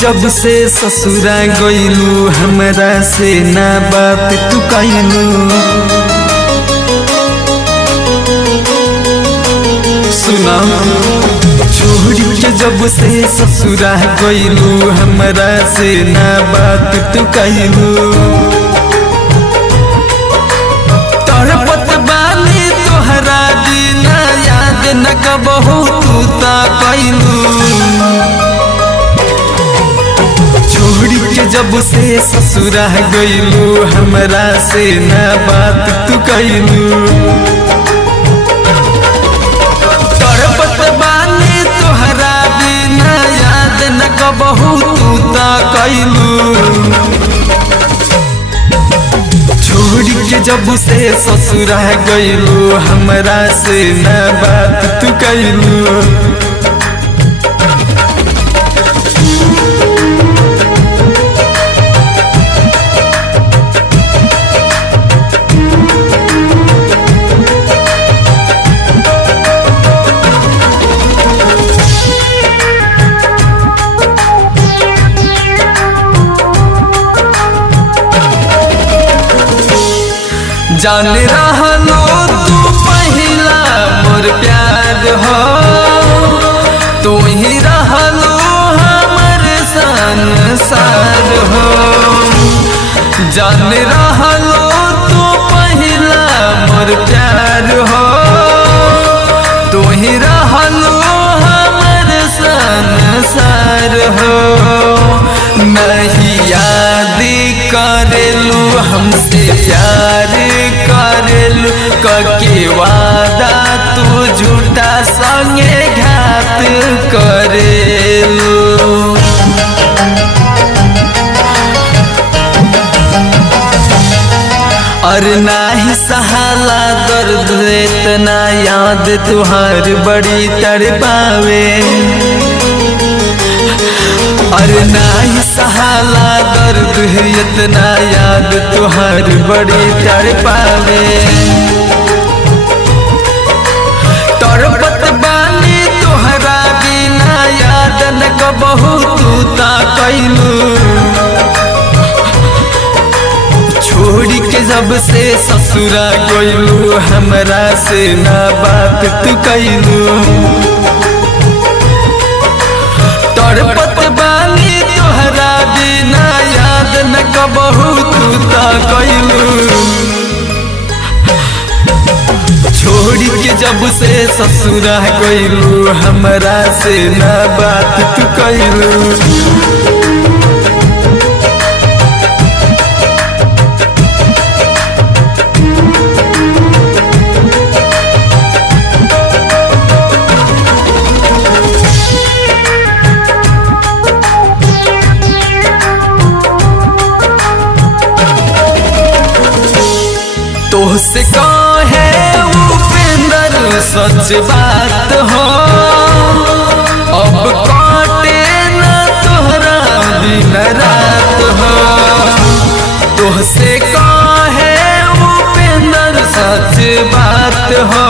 जब से ससुरा गइलू हमरा से ना बात तू कइलू। सुना छोड़ी के जब से ससुरा गइलू हमरा से ना बात तू कइलू। तड़पत बानी तोहरा बिना याद न कबहू तू ता कइलू। छोड़ी के जब से ससुरा गइलू हमरा से ना बात तू कइलू। तड़पत बानी तोहरा बिना याद न कबहू तू ता कइलू। छोड़ी के जब से ससुरा गइलू हमरा से ना बात तू कइलू। जान रहलो तू पहिला मोर प्यार हो, तू ही रहलो हमर संसार हो। जान रहलो तू पहिला मोर प्यार हो, तू ही रहलो हमर संसार हो। नहीं याद करेलू हमसे प्यार करेलू कके वादा तू झूठा संगे घात करेलू। और नाही सहाला दर्द इतना याद तुहार बड़ी तड़पावे। और नाही सहाला दर्द है इतना याद तुहार बड़ी तड़पावे। तड़पत बानी तोहरा बिना याद न कबहू तू ता कइलू। छोड़ी के जब से ससुरा गइलू हमरा से ना बात तू कइलू। तड़पत बानी तोहरा बिना याद न कबहू तू ता कइलू। छोड़ी के जब से ससुरा गइलू हमरा से ना बात तू कइलू। तोहसे कहे उपेंद्र सच बात हो, अब काटे न तोहरा दिन रात हो। तोहसे कहे उपेंद्र सच बात हो,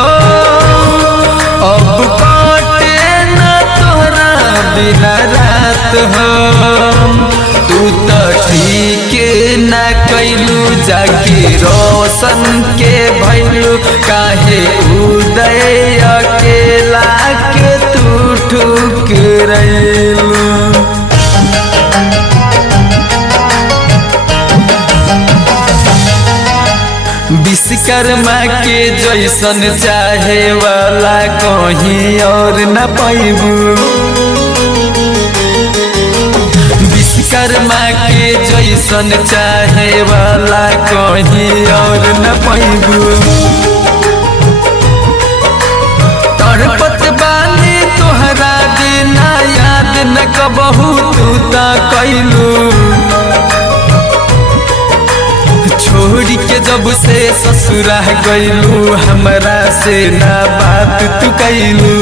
अब काटे न तोहरा दिन रात हो। तू तो ठीक न कैलू जाके रोशन के भैलू काहे उदय अकेला के तू ठुकरैलू। विश्वकर्मा के जैसन चाहे वाला कहीं और न पैबू। विश्वकर्मा के जैसन चाहे वाला कहीं और न पैबू। तड़पत बानी तोहरा बिना याद न कबहू तू ता कइलू। छोड़ी के जब से ससुरा गइलू हमरा से ना बात तू कइलू।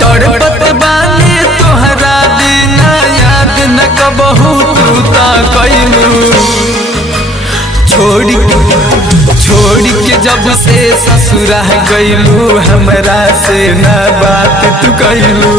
तड़पत बानी तोहरा बिना याद न कबहू तू ता कइलू। छोड़ी के जब से ससुरा गइलू हमरा से ना बात तू कइलू।